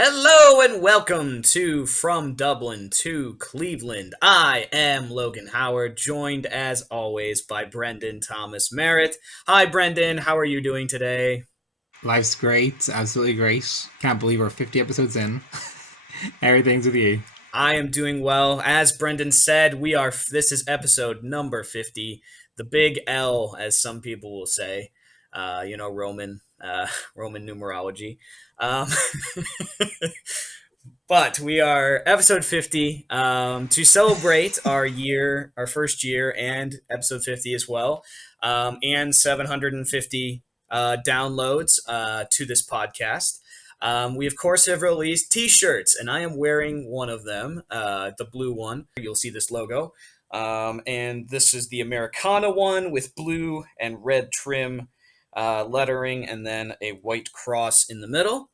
Hello and welcome to From Dublin to Cleveland. I am Logan Howard, joined as always by Brendan Thomas Merritt. Hi, Brendan. How are you doing today? Life's great, absolutely great. Can't believe we're 50 episodes in. Everything's with you. I am doing well. As Brendan said, we are. This is episode number 50, the big L, as some people will say. Roman Roman numerology. Um, But we are episode 50 to celebrate our first year, and episode 50 as well, and 750 downloads to this podcast. We, of course, have released t shirts, and I am wearing one of them, the blue one. You'll see this logo. And this is the Americana one with blue and red trim lettering, and then a white cross in the middle.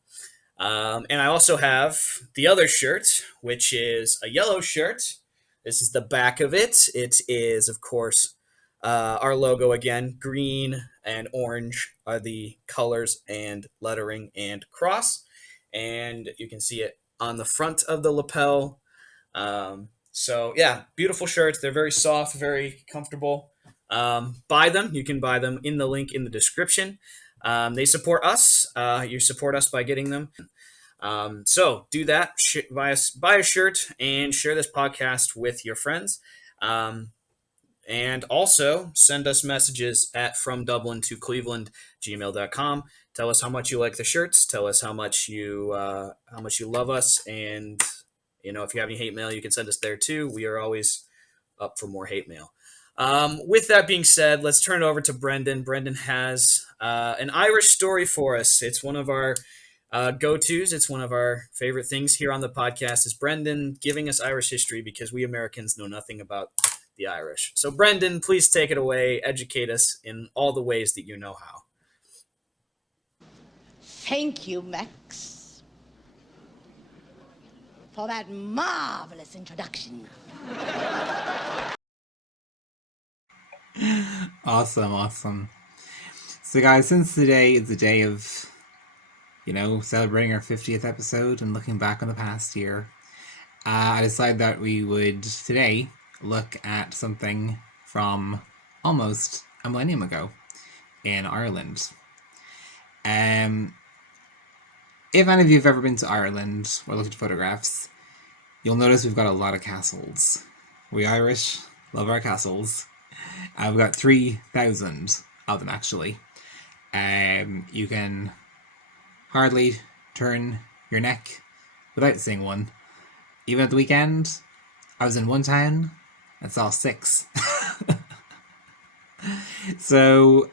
And I also have the other shirt, which is a yellow shirt. This is the back of it. It is, of course, our logo again. Green and orange are the colors and lettering and cross. And you can see it on the front of the lapel. Yeah, beautiful shirts. They're very soft, very comfortable. Buy them. You can buy them in the link in the description. They support us. You support us by getting them. So do that. Buy a shirt and share this podcast with your friends. And also send us messages at from Dublin to Cleveland gmail.com. Tell us how much you like the shirts. Tell us how much you love us. And if you have any hate mail, you can send us there too. We are always up for more hate mail. With that being said, let's turn it over to Brendan. Brendan has an Irish story for us. It's one of our go-tos. It's one of our favorite things here on the podcast is Brendan giving us Irish history because we Americans know nothing about the Irish. So Brendan, please take it away. Educate us in all the ways that you know how. Thank you, Max, for that marvelous introduction. Awesome. So, guys, since today is the day of, celebrating our 50th episode and looking back on the past year, I decided that we would today look at something from almost a millennium ago in Ireland. If any of you have ever been to Ireland or looked at photographs, you'll notice we've got a lot of castles. We Irish love our castles. We've got 3,000 of them, actually. You can hardly turn your neck without seeing one. Even at the weekend, I was in one town and saw 6. So,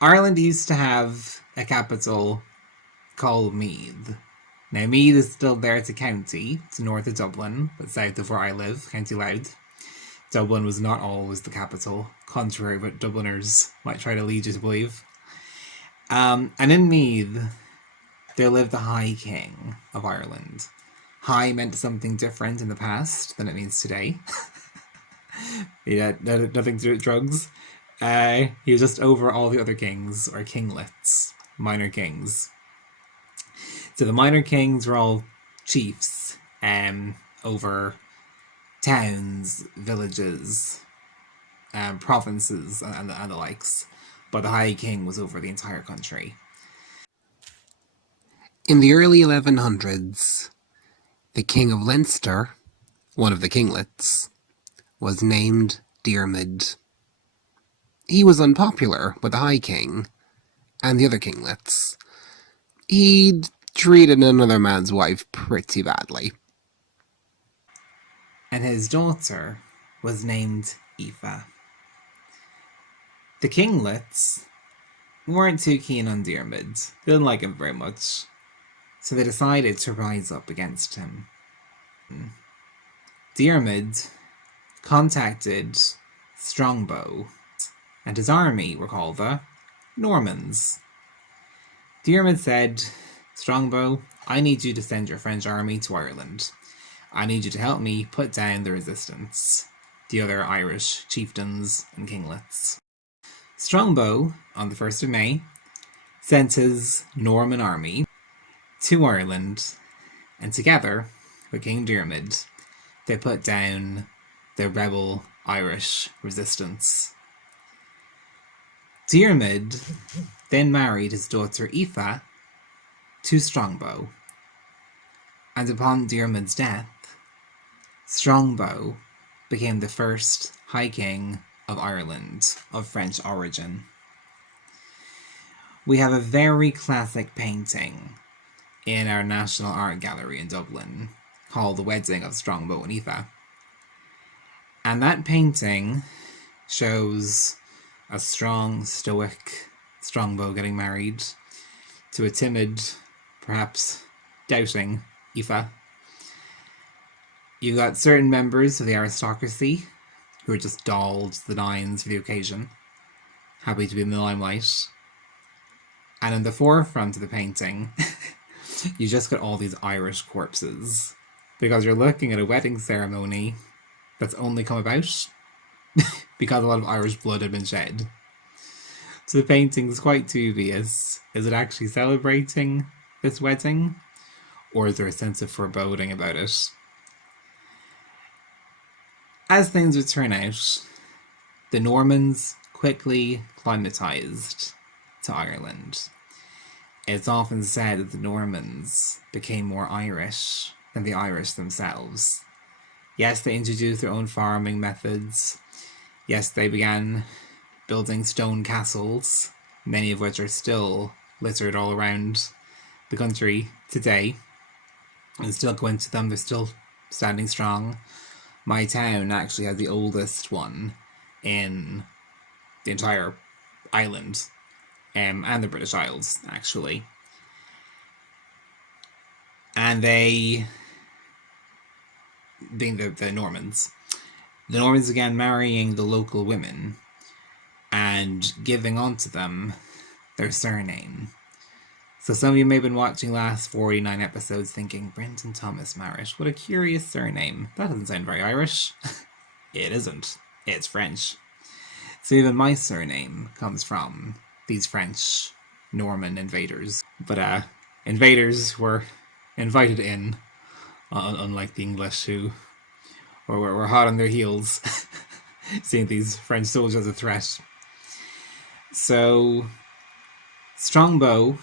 Ireland used to have a capital called Meath. Now, Meath is still there. It's a county. It's north of Dublin, but south of where I live, County Louth. Dublin was not always the capital, contrary to what Dubliners might try to lead you to believe. And in Meath, there lived the High King of Ireland. High meant something different in the past than it means today. He had nothing to do with drugs. He was just over all the other kings, or kinglets, minor kings. So the minor kings were all chiefs over towns, villages, provinces, and the likes. But the High King was over the entire country. In the early 1100s, the King of Leinster, one of the kinglets, was named Diarmid. He was unpopular with the High King and the other kinglets. He'd treated another man's wife pretty badly. And his daughter was named Aoife. The kinglets weren't too keen on Diarmid. They didn't like him very much. So they decided to rise up against him. Diarmid contacted Strongbow, and his army were called the Normans. Diarmid said, Strongbow, I need you to send your French army to Ireland. I need you to help me put down the resistance, the other Irish chieftains and kinglets. Strongbow, on the 1st of May, sent his Norman army to Ireland And together with King Diarmid, they put down the rebel Irish resistance. Diarmid then married his daughter Aoife to Strongbow, and upon Diarmid's death, Strongbow became the first High King of Ireland of French origin. We have a very classic painting in our National Art Gallery in Dublin called The Wedding of Strongbow and Aoife. And that painting shows a strong, stoic Strongbow getting married to a timid, perhaps doubting Aoife. You've got certain members of the aristocracy who are just dolled to the nines for the occasion, happy to be in the limelight. And in the forefront of the painting, you just got all these Irish corpses, because you're looking at a wedding ceremony that's only come about because a lot of Irish blood had been shed. So the painting's quite dubious. Is it actually celebrating this wedding? Or is there a sense of foreboding about it? As things would turn out, the Normans quickly climatized to Ireland. It's often said that the Normans became more Irish than the Irish themselves. Yes, they introduced their own farming methods. Yes, they began building stone castles, many of which are still littered all around the country today. And still go into them, they're still standing strong. My town actually has the oldest one in the entire island, and the British Isles, actually. And they, being the Normans began marrying the local women and giving onto them their surname. So some of you may have been watching last 49 episodes thinking, Brendan Thomas Marish, what a curious surname. That doesn't sound very Irish. It isn't. It's French. So even my surname comes from these French Norman invaders. But invaders were invited in, unlike the English, who were hot on their heels, seeing these French soldiers as a threat. So Strongbow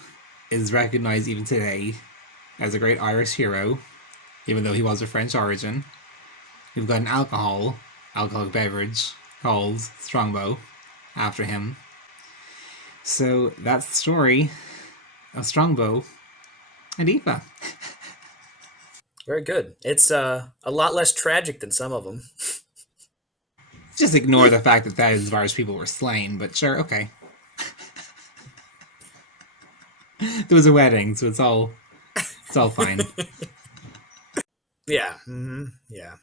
is recognised even today as a great Irish hero, even though he was of French origin. We've got an alcoholic beverage called Strongbow after him. So that's the story of Strongbow and Aoife. Very good. It's a lot less tragic than some of them. Just ignore the fact that thousands of Irish people were slain, but sure, okay. There was a wedding, so it's all fine. Yeah. Yeah.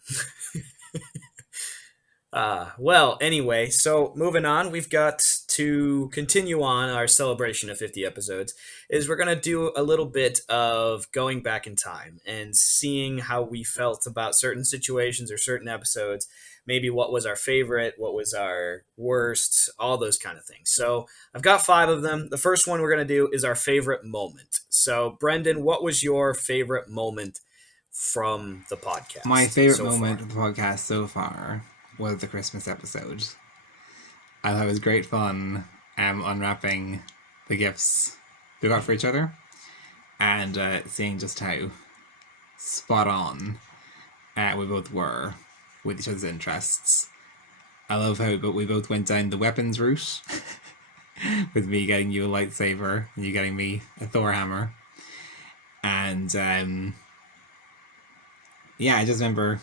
Well, anyway, so moving on, we've got to continue on our celebration of 50 episodes. Is we're going to do a little bit of going back in time and seeing how we felt about certain situations or certain episodes. Maybe what was our favorite, what was our worst, all those kind of things. So I've got 5 of them. The first one we're going to do is our favorite moment. So, Brendan, what was your favorite moment from the podcast? My favorite so moment far? of the podcast so far was the Christmas episode. I thought it was great fun unwrapping the gifts we got for each other and seeing just how spot on we both were with each other's interests. I love how we both went down the weapons route with me getting you a lightsaber and you getting me a Thor hammer. And yeah, I just remember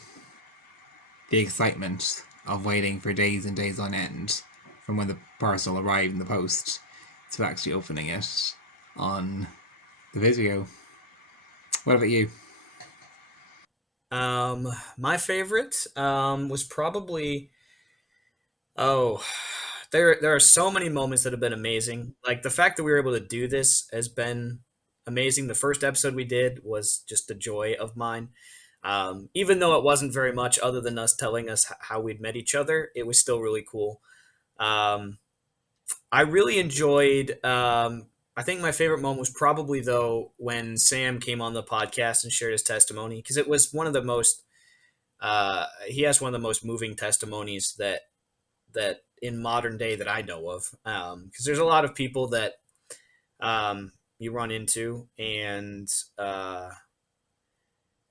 the excitement of waiting for days and days on end from when the parcel arrived in the post to actually opening it on the video. What about you? My favorite was probably oh, there are so many moments that have been amazing. Like the fact that we were able to do this has been amazing. The first episode we did was just a joy of mine. Even though it wasn't very much other than us telling us how we'd met each other, it was still really cool. I really enjoyed I think my favorite moment was probably though when Sam came on the podcast and shared his testimony, because it was one of the most. He has one of the most moving testimonies that in modern day that I know of. Because there's a lot of people that you run into, uh,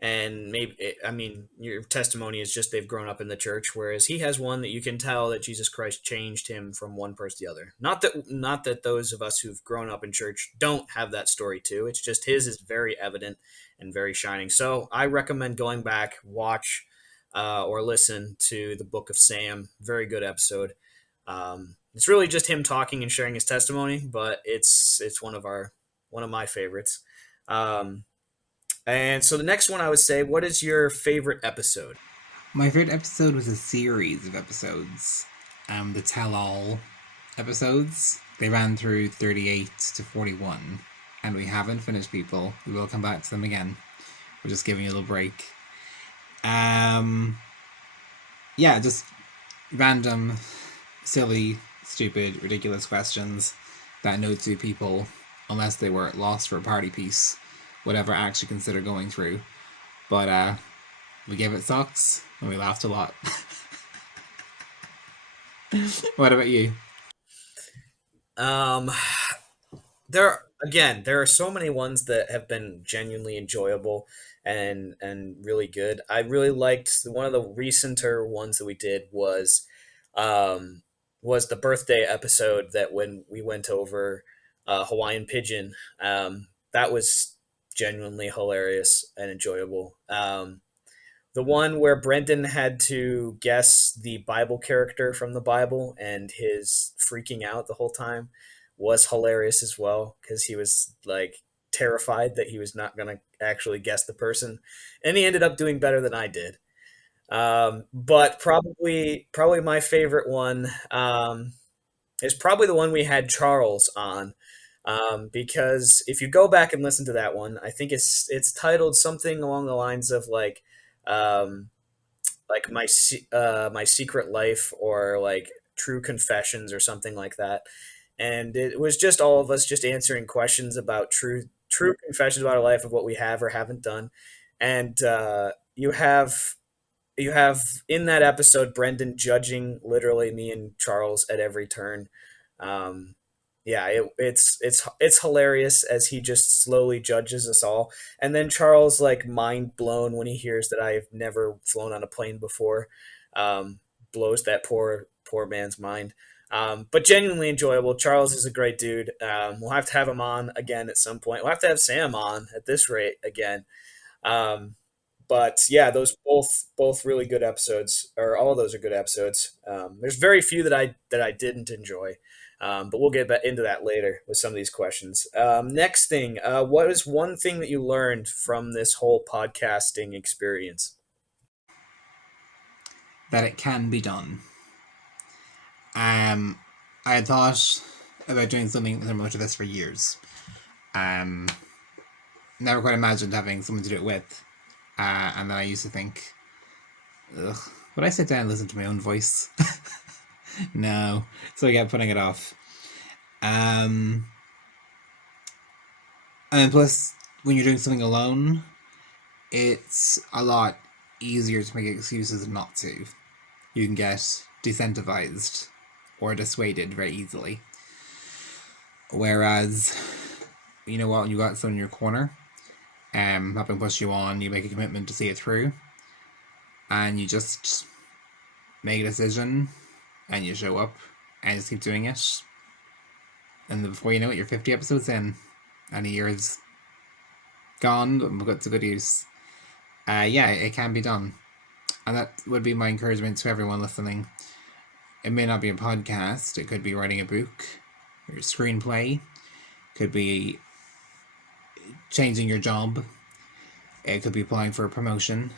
and maybe I mean your testimony is just they've grown up in the church, whereas he has one that you can tell that Jesus Christ changed him from one person to the other. Not that those of us who've grown up in church don't have that story too. It's just his is very evident and very shining. So I recommend going back, watch or listen to the Book of Sam. Very good episode. It's really just him talking and sharing his testimony, but it's one of my favorites. Um, and so the next one I would say, what is your favorite episode? My favorite episode was a series of episodes. The Tell All episodes. They ran through 38 to 41. And we haven't finished, people. We will come back to them again. We're just giving you a little break. Yeah, just random, silly, stupid, ridiculous questions that no two people, unless they were lost for a party piece, would ever actually consider going through. But we gave it socks and we laughed a lot. What about you? Um, there are so many ones that have been genuinely enjoyable and really good. I really liked one of the recenter ones that we did um was the birthday episode that when we went over Hawaiian Pigeon. That was genuinely hilarious and enjoyable. The one where Brendan had to guess the Bible character from the Bible and his freaking out the whole time was hilarious as well because he was like terrified that he was not going to actually guess the person, and he ended up doing better than I did. But probably my favorite one is probably the one we had Charles on. Because if you go back and listen to that one, I think it's titled something along the lines of um, like my secret life or like true confessions or something like that, and it was just all of us just answering questions about true confessions about our life of what we have or haven't done, and you have in that episode Brendan judging literally me and Charles at every turn. Um, yeah, it's hilarious as he just slowly judges us all, and then Charles like mind blown when he hears that I've never flown on a plane before, um, blows that poor man's mind. But genuinely enjoyable. Charles is a great dude. We'll have to have him on again at some point. We'll have to have Sam on at this rate again. Um, but yeah, those both really good episodes, or all of those are good episodes. There's very few that I didn't enjoy, but we'll get back into that later with some of these questions. Next thing, what is one thing that you learned from this whole podcasting experience? That it can be done. Um, I had thought about doing something similar to this for years. Um, Never quite imagined having someone to do it with. And then I used to think, ugh, would I sit down and listen to my own voice? No. So I kept putting it off. And plus, when you're doing something alone, it's a lot easier to make excuses not to. You can get desensitized or dissuaded very easily. Whereas, you know what, when you got someone in your corner, helping push you on, you make a commitment to see it through, and you just make a decision, and you show up, and just keep doing it, and before you know it, you're 50 episodes in, and a year is gone, but put to good use. Yeah, it can be done. And that would be my encouragement to everyone listening. It may not be a podcast, it could be writing a book, or a screenplay, could be changing your job, it could be applying for a promotion.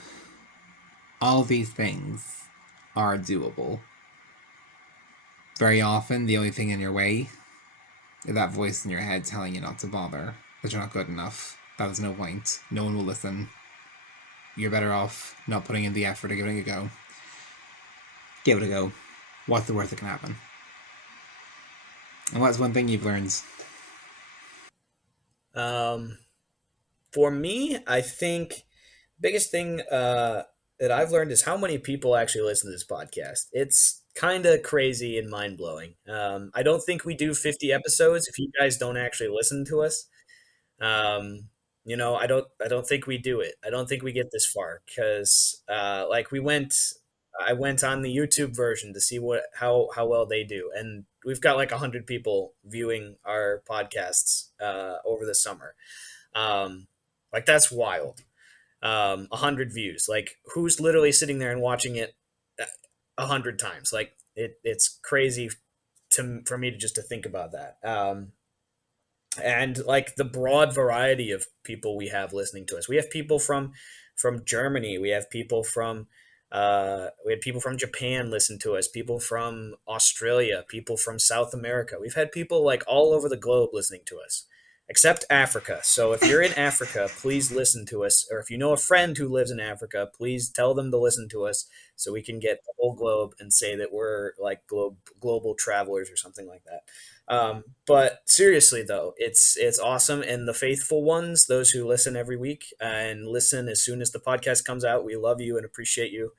All these things are doable. Very often, the only thing in your way is that voice in your head telling you not to bother, that you're not good enough, that there's no point, no one will listen. You're better off not putting in the effort of giving it a go. Give it a go. What's the worst that can happen? And what's one thing you've learned? Um, for me, I think biggest thing that I've learned is how many people actually listen to this podcast. It's kind of crazy and mind blowing. I don't think we do 50 episodes if you guys don't actually listen to us. Um, I don't think we do it. I don't think we get this far because like I went on the YouTube version to see how well they do, and we've got like 100 people viewing our podcasts over the summer. Like that's wild. 100 views. Like who's literally sitting there and watching it 100 times? Like it's crazy for me to just to think about that. And like the broad variety of people we have listening to us. We have people from Germany. We had people from Japan listen to us. People from Australia. People from South America. We've had people like all over the globe listening to us, except Africa. So if you're in Africa, please listen to us. Or if you know a friend who lives in Africa, please tell them to listen to us so we can get the whole globe and say that we're like global travelers or something like that. But seriously, though, it's awesome, and the faithful ones, those who listen every week and listen as soon as the podcast comes out, we love you and appreciate you.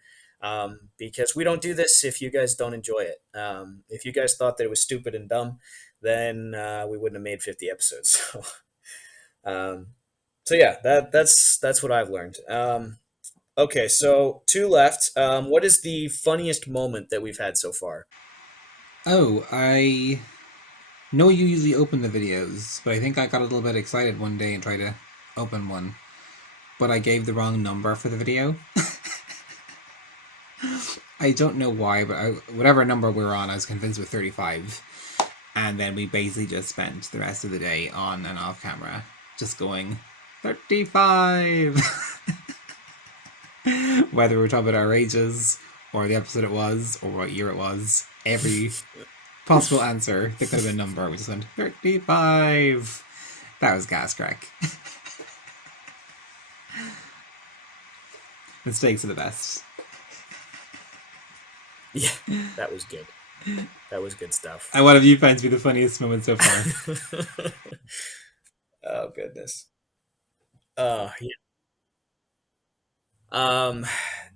Because we don't do this if you guys don't enjoy it. If you guys thought that it was stupid and dumb, then we wouldn't have made 50 episodes. Um, so yeah, that's what I've learned. Okay, so two left. What is the funniest moment that we've had so far? Oh, I know you usually open the videos, but I think I got a little bit excited one day and tried to open one, but I gave the wrong number for the video. I don't know why, but whatever number we were on, I was convinced with 35. And then we basically just spent the rest of the day on and off camera just going 35. Whether we were talking about our ages, or the episode it was, or what year it was, every possible answer that could have been a number, we just went 35. That was gas crack. Mistakes are the best. Yeah, that was good. That was good stuff. And what have you found to be the funniest moment so far? Oh goodness. Yeah.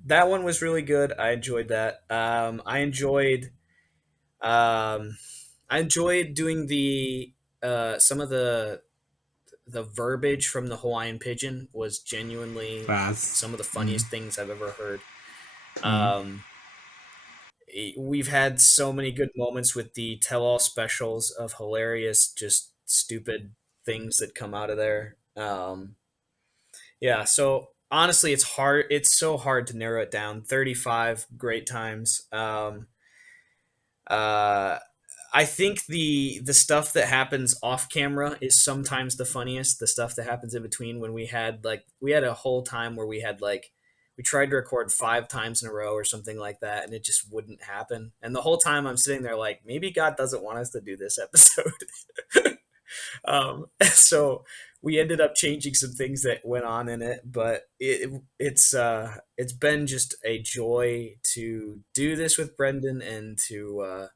That one was really good. I enjoyed that. Um, I enjoyed doing the some of the verbiage from the Hawaiian pigeon was genuinely Class. some of the funniest things I've ever heard. Mm. Um, we've had so many good moments with the tell-all specials of hilarious, just stupid things that come out of there. Yeah, so honestly, it's hard. It's so hard to narrow it down. 35 great times. Uh, I think the stuff that happens off camera is sometimes the funniest. The stuff that happens in between when we had a whole time where we tried to record 5 times in a row or something like that, and it just wouldn't happen. And the whole time I'm sitting there like, maybe God doesn't want us to do this episode. So we ended up changing some things that went on in it, but it's been just a joy to do this with Brendan and to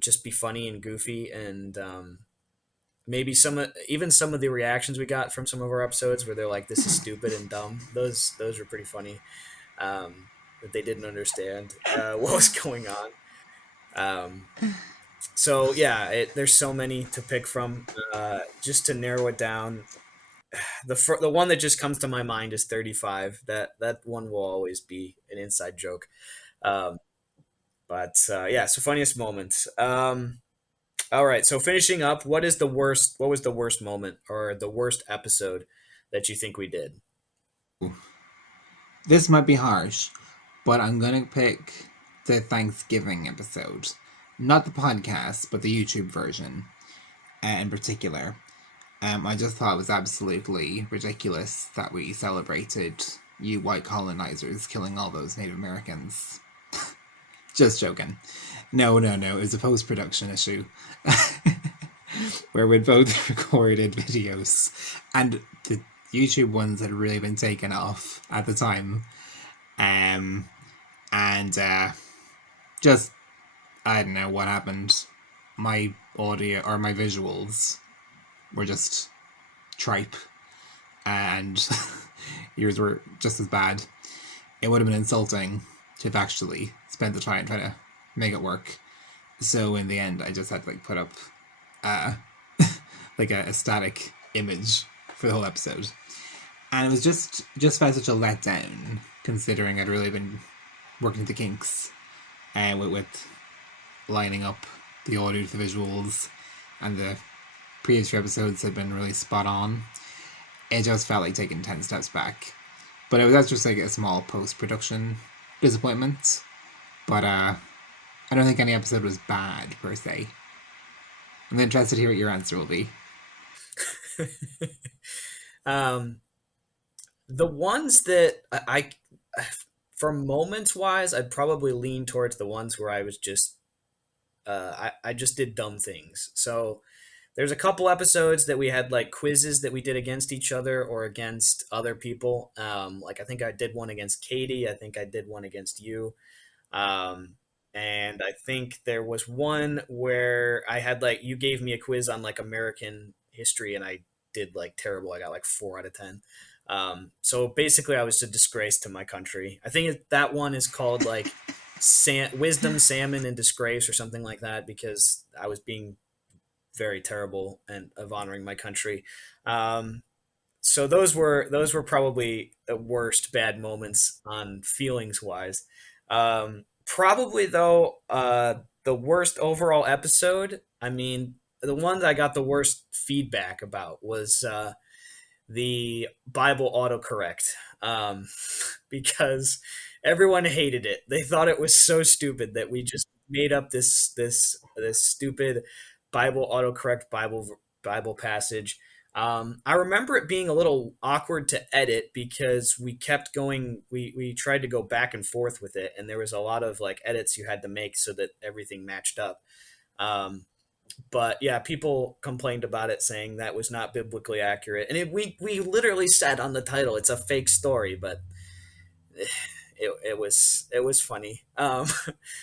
just be funny and goofy and maybe even some of the reactions we got from some of our episodes where they're like, "This is stupid and dumb." Those were pretty funny. That they didn't understand what was going on. Um, so yeah, there's so many to pick from. Just to narrow it down, the one that just comes to my mind is 35. That one will always be an inside joke. Um, but yeah, so funniest moments. All right, so finishing up, what was the worst moment or the worst episode that you think we did? This might be harsh, but I'm gonna pick the Thanksgiving episode. Not the podcast, but the YouTube version in particular. I just thought it was absolutely ridiculous that we celebrated you white colonizers killing all those Native Americans. Just joking. No. It was a post production issue where we'd both recorded videos, and the YouTube ones had really been taken off at the time. Um, and just I don't know what happened. My audio or my visuals were just tripe and yours were just as bad, it would have been insulting to have actually spent the time trying to make it work. So in the end, I just had to like put up uh, like a static image for the whole episode, and it was just felt such a letdown considering I'd really been working the kinks with lining up the audio to the visuals, and the previous few episodes had been really spot on. It just felt like taking 10 steps back. But that's just like a small post-production disappointment. But I don't think any episode was bad, per se. I'm interested to hear what your answer will be. um, the ones that for moments wise, I'd probably lean towards the ones where I was just, I just did dumb things. So there's a couple episodes that we had like quizzes that we did against each other or against other people. Like I think I did one against Katie. I think I did one against you. Um, and I think there was one where I had like you gave me a quiz on like American history, and I did like terrible. I got like 4 out of 10. So basically, I was a disgrace to my country. I think that one is called like wisdom, salmon, and disgrace, or something like that, because I was being very terrible and of honoring my country. So those were probably the worst bad moments on feelings wise. Probably though, the worst overall episode. I mean, the one that I got the worst feedback about was the Bible autocorrect, because everyone hated it. They thought it was so stupid that we just made up this stupid Bible autocorrect Bible passage. I remember it being a little awkward to edit because we kept going. We tried to go back and forth with it, and there was a lot of like edits you had to make so that everything matched up. Um, but yeah, people complained about it, saying that was not biblically accurate, and we literally said on the title it's a fake story, but it was funny.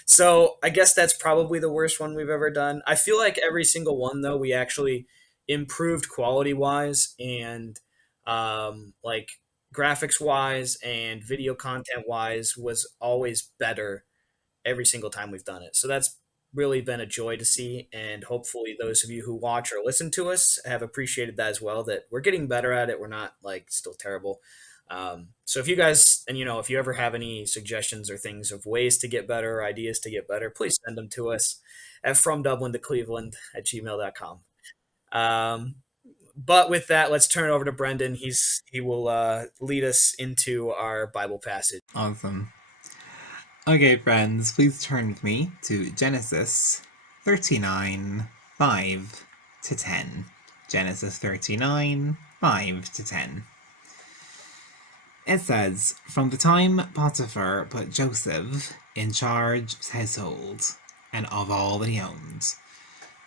So I guess that's probably the worst one we've ever done. I feel like every single one though we actually improved quality wise and like graphics wise and video content wise was always better every single time we've done it. So that's really been a joy to see, and hopefully those of you who watch or listen to us have appreciated that as well, that we're getting better at it. We're not like still terrible. So if you guys, and if you ever have any suggestions or things of ways to get better or ideas to get better, please send them to us at fromdublintocleveland at gmail.com. But with that, let's turn it over to Brendan. He will lead us into our Bible passage. Awesome. Okay, friends, please turn with me to Genesis 39, 5 to 10. Genesis 39, 5 to 10. It says, "From the time Potiphar put Joseph in charge of his household and of all that he owned,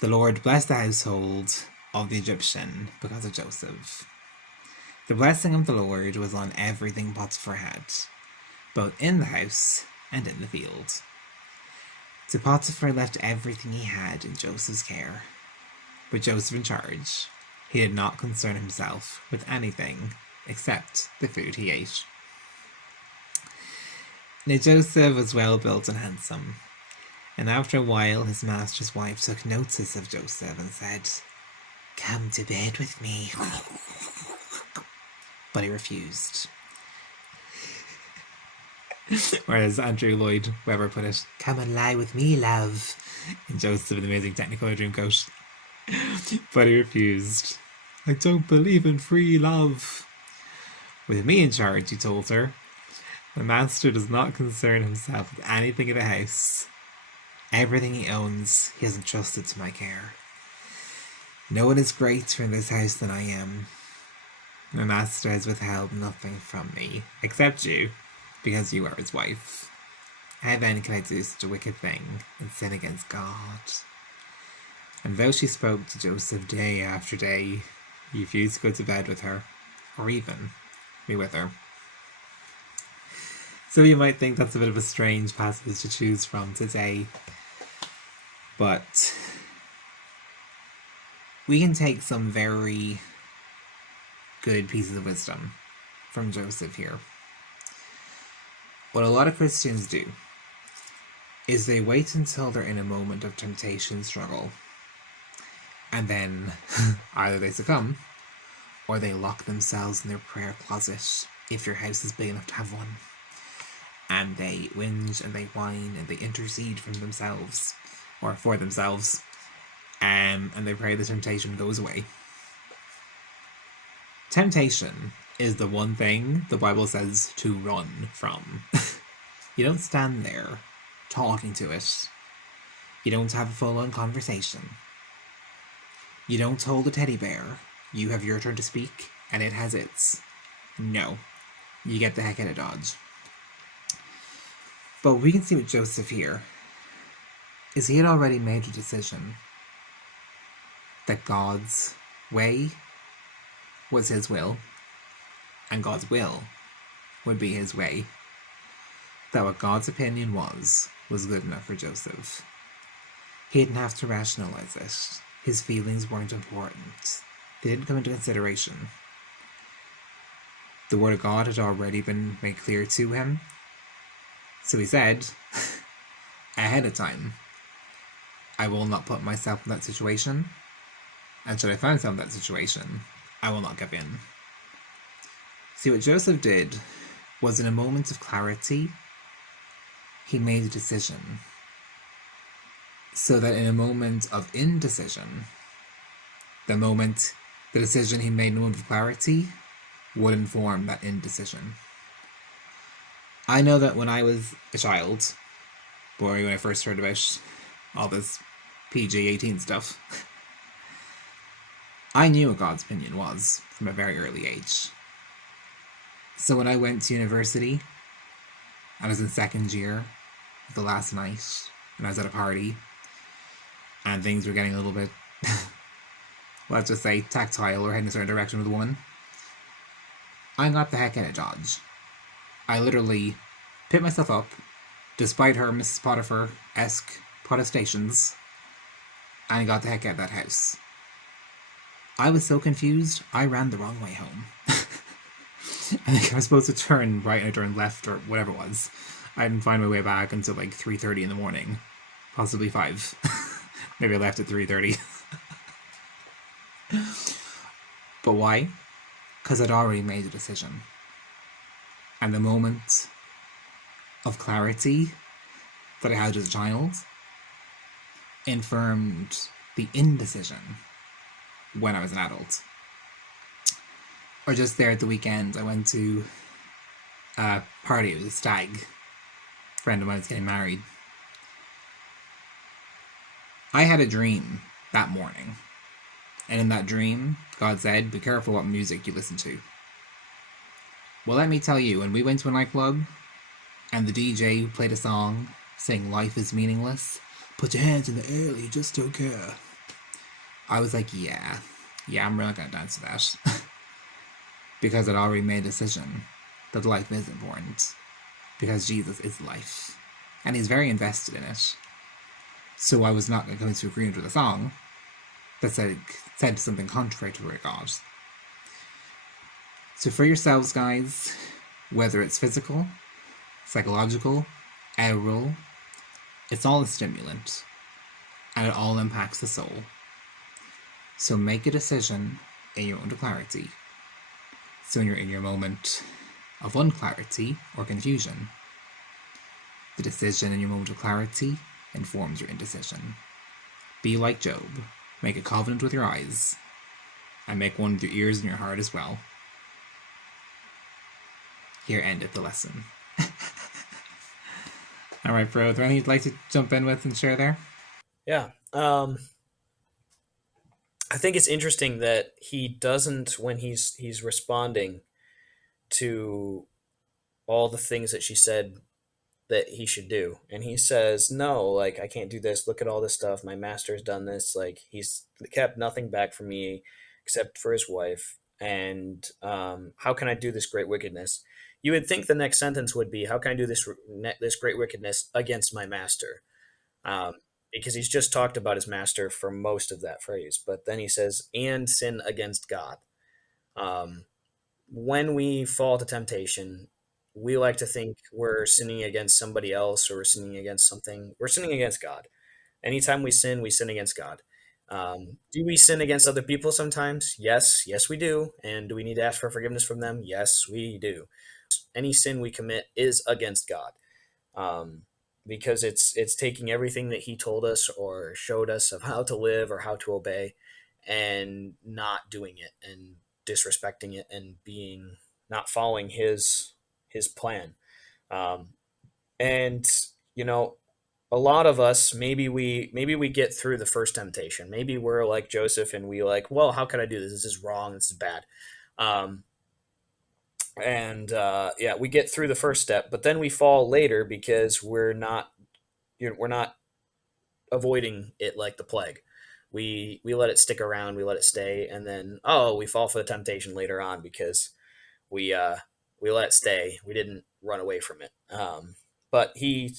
the Lord blessed the household of the Egyptian because of Joseph. The blessing of the Lord was on everything Potiphar had, both in the house and in the field. So Potiphar left everything he had in Joseph's care. With Joseph in charge, he did not concern himself with anything except the food he ate. Now Joseph was well built and handsome, and after a while his master's wife took notice of Joseph and said, 'Come to bed with me.' But he refused. Or as Andrew Lloyd Webber put it, 'Come and lie with me, love,' in Joseph in the Amazing Technicolor Dreamcoat. But he refused. 'I don't believe in free love.' 'With me in charge,' he told her, 'the master does not concern himself with anything in the house. Everything he owns he has entrusted to my care. No one is greater in this house than I am. My master has withheld nothing from me, except you, because you are his wife. How then can I do such a wicked thing and sin against God?' And though she spoke to Joseph day after day, he refused to go to bed with her, or even be with her." So you might think that's a bit of a strange passage to choose from today, but we can take some very good pieces of wisdom from Joseph here. What a lot of Christians do is they wait until they're in a moment of temptation and struggle, and then either they succumb or they lock themselves in their prayer closet, if your house is big enough to have one, and they whinge and they whine and they intercede from themselves or for themselves, and they pray the temptation goes away. Temptation is the one thing the Bible says to run from. You don't stand there talking to it. You don't have a full-on conversation. You don't hold a teddy bear. You have your turn to speak, and it has its. No. You get the heck out of Dodge. But we can see with Joseph here is he had already made a decision that God's way was his will, and God's will would be his way. That what God's opinion was good enough for Joseph. He didn't have to rationalize it. His feelings weren't important. They didn't come into consideration. The word of God had already been made clear to him. So he said, ahead of time, I will not put myself in that situation, and should I find myself in that situation, I will not give in. See, what Joseph did was, in a moment of clarity, he made a decision. So that in a moment of indecision, the decision he made in a moment of clarity would inform that indecision. I know that when I was a child, boy, when I first heard about all this PG-18 stuff, I knew what God's opinion was from a very early age. So when I went to university, I was in second year, the last night, and I was at a party, and things were getting a little bit, let's just say, tactile or heading in a certain direction with a woman. I got the heck out of Dodge. I literally picked myself up, despite her Mrs. Potiphar-esque protestations, and I got the heck out of that house. I was so confused, I ran the wrong way home. I think I was supposed to turn right and I turned left or whatever it was. I didn't find my way back until like 3:30 in the morning. Possibly 5. Maybe I left at 3:30. But why? Because I'd already made a decision. And the moment of clarity that I had as a child infirmed the indecision when I was an adult. Or just there at the weekend, I went to a party. It was a stag. A friend of mine was getting married. I had a dream that morning. And in that dream, God said, be careful what music you listen to. Well, let me tell you, when we went to a nightclub, and the DJ played a song saying life is meaningless, put your hands in the air like you just don't care. I was like, yeah, I'm really gonna dance to that. Because I'd already made a decision that life is important. Because Jesus is life. And he's very invested in it. So I was not going to come into agreement with a song that said something contrary to God. So for yourselves, guys, whether it's physical, psychological, aural, it's all a stimulant. And it all impacts the soul. So make a decision in your own clarity. So when you're in your moment of unclarity or confusion, the decision in your moment of clarity informs your indecision. Be like Job. Make a covenant with your eyes, and make one with your ears and your heart as well. Here endeth the lesson. Alright, bro, is there anything you'd like to jump in with and share there? Yeah. I think it's interesting that he doesn't, when he's responding to all the things that she said that he should do, and he says, no, like, I can't do this, look at all this stuff, my master's done this, like, he's kept nothing back from me except for his wife, and how can I do this great wickedness? You would think the next sentence would be, how can I do this great wickedness against my master? because he's just talked about his master for most of that phrase. But then he says, and sin against God. Um, when we fall to temptation, we like to think we're sinning against somebody else or we're sinning against something. We're sinning against God. Anytime we sin against God. Do we sin against other people sometimes? Yes, yes, we do. And do we need to ask for forgiveness from them? Yes, we do. Any sin we commit is against God, um, because it's taking everything that He told us or showed us of how to live or how to obey, and not doing it and disrespecting it and being not following His plan. Um, and you know, a lot of us, maybe we get through the first temptation. Maybe we're like Joseph and we like, well, how can I do this? This is wrong. This is bad. Um, and yeah, we get through the first step, but then we fall later because we're not avoiding it like the plague. We let it stick around, we let it stay, and then we fall for the temptation later on because we uh, we let it stay. We didn't run away from it. But he,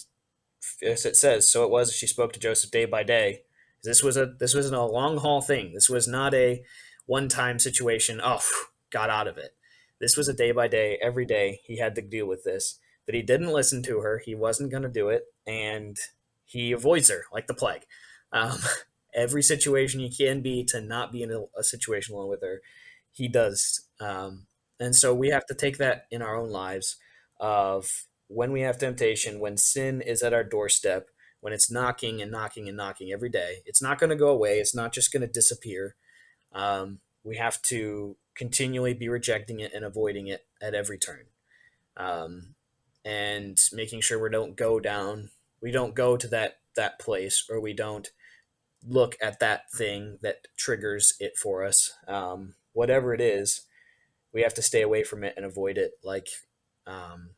as it says, so it was as she spoke to Joseph day by day. This wasn't a long haul thing. This was not a one time situation. Oh, got out of it. This was a day by day. Every day he had to deal with this. That he didn't listen to her. He wasn't going to do it, and he avoids her like the plague. Um, every situation he can be to not be in a situation alone with her, he does. And so we have to take that in our own lives of when we have temptation, when sin is at our doorstep, when it's knocking and knocking and knocking every day, it's not going to go away. It's not just going to disappear. We have to continually be rejecting it and avoiding it at every turn, um, and making sure we don't go to that place, or we don't look at that thing that triggers it for us. Whatever it is, we have to stay away from it and avoid it um,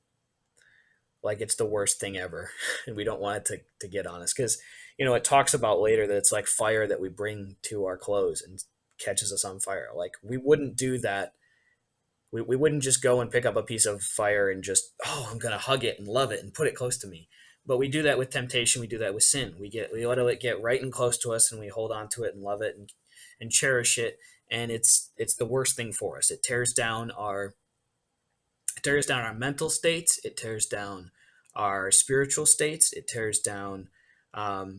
like it's the worst thing ever, and we don't want it to get on us because it talks about later that it's like fire that we bring to our clothes and catches us on fire. Like we wouldn't do that. We wouldn't just go and pick up a piece of fire and just, I'm gonna hug it and love it and put it close to me. But we do that with temptation. We do that with sin. We let it get right and close to us, and we hold on to it and love it and cherish it. And it's the worst thing for us. It tears down our mental states. It tears down our spiritual states. It tears down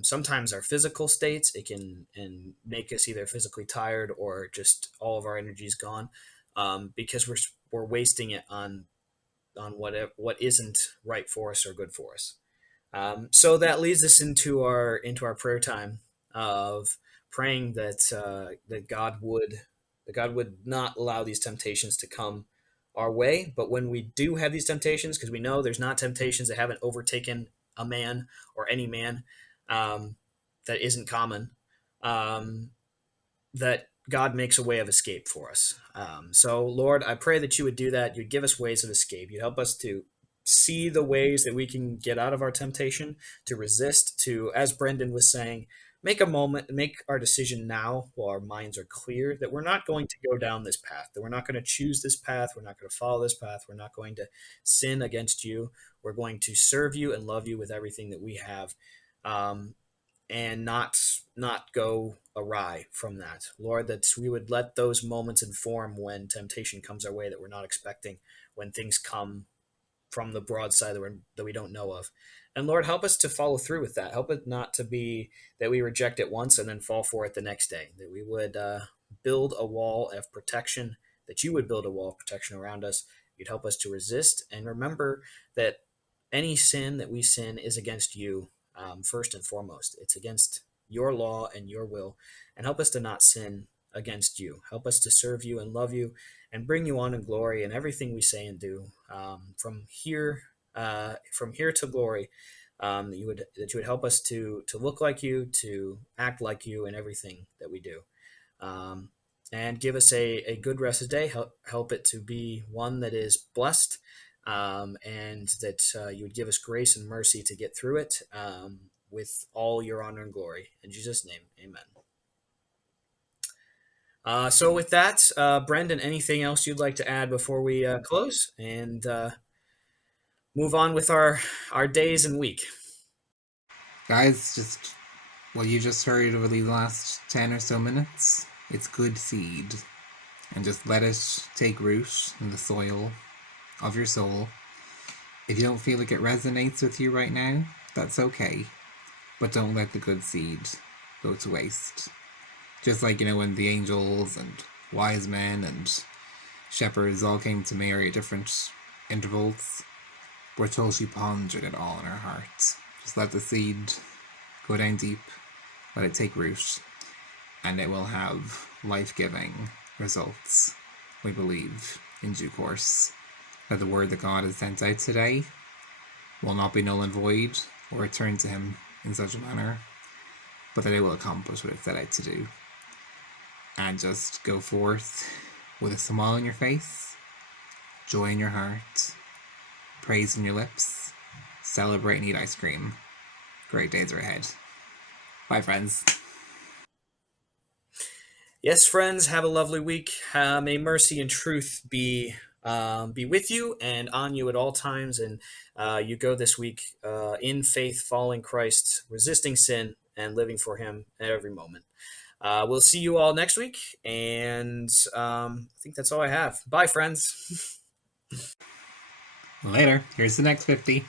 sometimes our physical states. It can and make us either physically tired or just all of our energy is gone, because we're wasting it on what isn't right for us or good for us. So that leads us into our prayer time of praying that God would not allow these temptations to come our way. But when we do have these temptations, because we know there's not temptations that haven't overtaken a man or any man, um, that isn't common, um, that God makes a way of escape for us. So, Lord, I pray that you would do that. You'd give us ways of escape. You'd help us to see the ways that we can get out of our temptation, to resist, to, as Brendan was saying, make our decision now while our minds are clear that we're not going to go down this path, that we're not going to choose this path, we're not going to follow this path, we're not going to sin against you. We're going to serve you and love you with everything that we have. And not go awry from that, Lord, that we would let those moments inform when temptation comes our way that we're not expecting, when things come from the broadside that we don't know of. And Lord, help us to follow through with that. Help it not to be that we reject it once and then fall for it the next day, that we would build a wall of protection, that you would build a wall of protection around us. You'd help us to resist and remember that any sin that we sin is against you, first and foremost. It's against your law and your will. And help us to not sin against you. Help us to serve you and love you and bring you on in glory in everything we say and do, from here to glory. That you would help us to look like you, to act like you in everything that we do, um, and give us a good rest of the day. Help it to be one that is blessed, and that you would give us grace and mercy to get through it, with all your honor and glory. In Jesus' name, amen. So with that, Brendan, anything else you'd like to add before we close and move on with our days and week? Guys, just what you just heard over the last 10 or so minutes, it's good seed. And just let it take root in the soil of your soul. If you don't feel like it resonates with you right now, that's okay. But don't let the good seed go to waste. Just like, when the angels and wise men and shepherds all came to Mary at different intervals, we're told she pondered it all in her heart. Just let the seed go down deep, let it take root, and it will have life-giving results, we believe, in due course. That the word that God has sent out today will not be null and void or return to him in such a manner, but that it will accomplish what it set out to do. And just go forth with a smile on your face, joy in your heart, praise in your lips, celebrate and eat ice cream. Great days are ahead. Bye, friends. Yes, friends, have a lovely week. May mercy and truth be with you and on you at all times. And you go this week in faith, following Christ, resisting sin, and living for him at every moment. We'll see you all next week. And I think that's all I have. Bye, friends. Later. Here's the next 50.